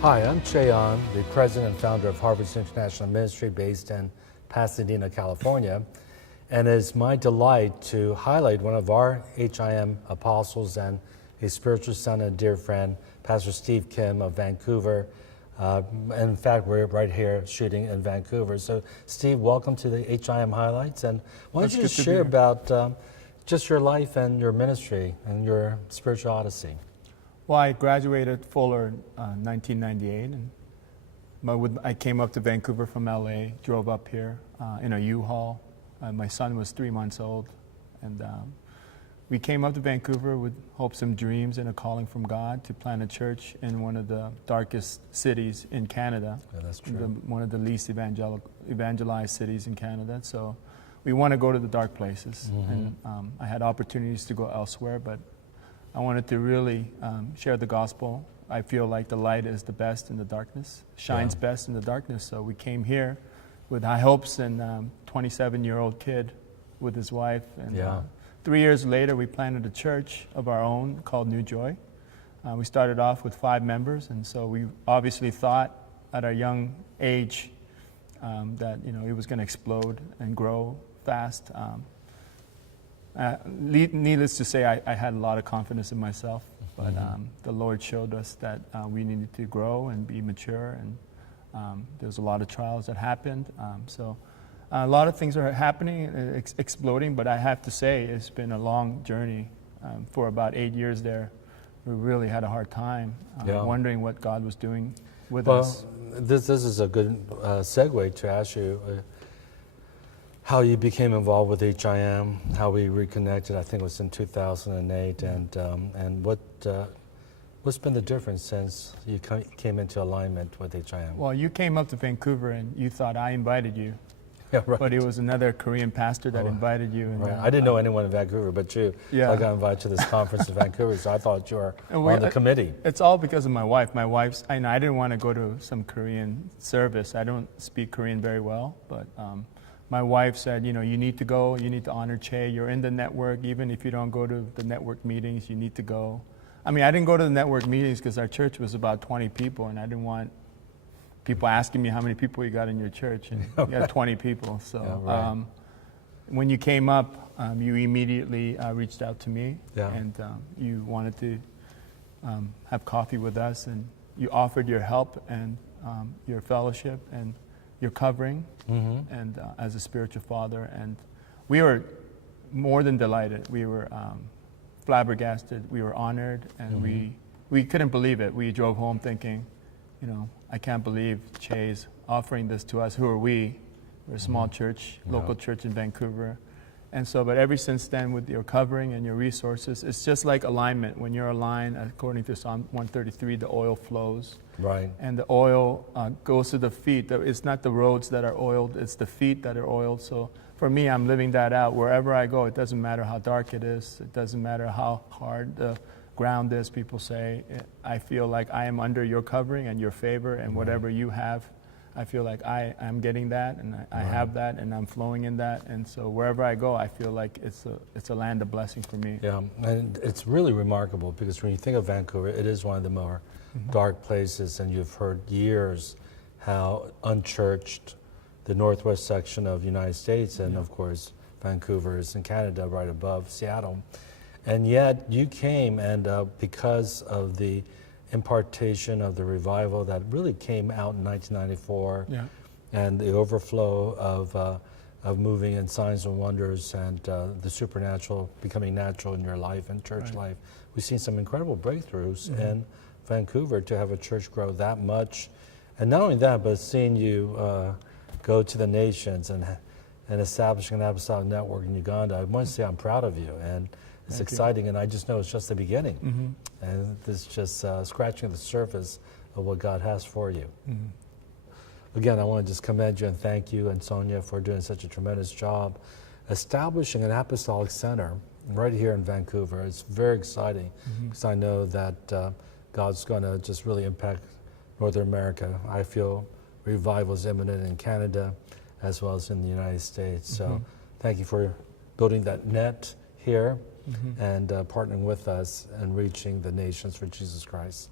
Hi, I'm Cheon, the president and founder of Harvest International Ministry based in Pasadena, California. And it's my delight to highlight one of our HIM apostles and a spiritual son and dear friend, Pastor Steve Kim of Vancouver. In fact, we're right here shooting in Vancouver. So, Steve, welcome to the HIM Highlights. And why don't you just share about just your life and your ministry and your spiritual odyssey? Well, I graduated Fuller in 1998, and I came up to Vancouver from LA, drove up here in a U-Haul. My son was 3 months old, and we came up to Vancouver with hopes and dreams and a calling from God to plant a church in one of the darkest cities in Canada. Yeah, that's true. One of the least evangelized cities in Canada. So we want to go to the dark places, and I had opportunities to go elsewhere, but I wanted to really share the gospel. I feel like the light is the best in the darkness, shines best in the darkness. So we came here with high hopes, and 27-year-old kid with his wife. And 3 years later, we planted a church of our own called New Joy. We started off with 5 members, and so we obviously thought at our young age that it was going to explode and grow fast. Needless to say, I had a lot of confidence in myself, but the Lord showed us that we needed to grow and be mature, and there's a lot of trials that happened. So a lot of things are happening, exploding, but I have to say it's been a long journey. For about 8 years there, we really had a hard time wondering what God was doing with us. Well, this is a good segue to ask you how you became involved with HIM, how we reconnected. I think it was in 2008, and what's been the difference since you came into alignment with HIM? Well, you came up to Vancouver and you thought I invited you. Yeah, right. But it was another Korean pastor that invited you. And, right. I didn't know anyone in Vancouver but you. Yeah. So I got invited to this conference in Vancouver, so I thought you were on the committee. It's all because of my wife. My wife's, I didn't want to go to some Korean service. I don't speak Korean very well, but my wife said, you need to go, you need to honor Che, you're in the network, even if you don't go to the network meetings, you need to go. I didn't go to the network meetings because our church was about 20 people, and I didn't want people asking me how many people you got in your church, and you got 20 people. So when you came up, you immediately reached out to me, and you wanted to have coffee with us, and you offered your help and your fellowship and your covering, and as a spiritual father, and we were more than delighted. We were flabbergasted. We were honored, and we couldn't believe it. We drove home thinking, I can't believe Che's offering this to us. Who are we? We're a small church, local church in Vancouver. And so, but ever since then, with your covering and your resources, it's just like alignment. When you're aligned, according to Psalm 133, the oil flows. Right. And the oil goes to the feet. It's not the roads that are oiled, it's the feet that are oiled. So for me, I'm living that out. Wherever I go, it doesn't matter how dark it is. It doesn't matter how hard the ground is, people say. I feel like I am under your covering and your favor, and whatever you have, I feel like I am getting that, and I have that, and I'm flowing in that. And so wherever I go, I feel like it's a land of blessing for me. Yeah, and it's really remarkable because when you think of Vancouver, it is one of the more dark places, and you've heard years how unchurched the northwest section of the United States, and of course Vancouver is in Canada, right above Seattle. And yet you came, and because of the impartation of the revival that really came out in 1994, and the overflow of moving in signs and wonders, and the supernatural becoming natural in your life and church life, we've seen some incredible breakthroughs in Vancouver to have a church grow that much. And not only that, but seeing you go to the nations and establishing an apostolic network in Uganda, I want to say I'm proud of you. And it's exciting, and I just know it's just the beginning. And this is just scratching the surface of what God has for you. Again, I want to just commend you and thank you and Sonia for doing such a tremendous job establishing an apostolic center right here in Vancouver. It's very exciting because I know that God's going to just really impact Northern America. I feel revival is imminent in Canada as well as in the United States. So thank you for building that net here and partnering with us and reaching the nations for Jesus Christ.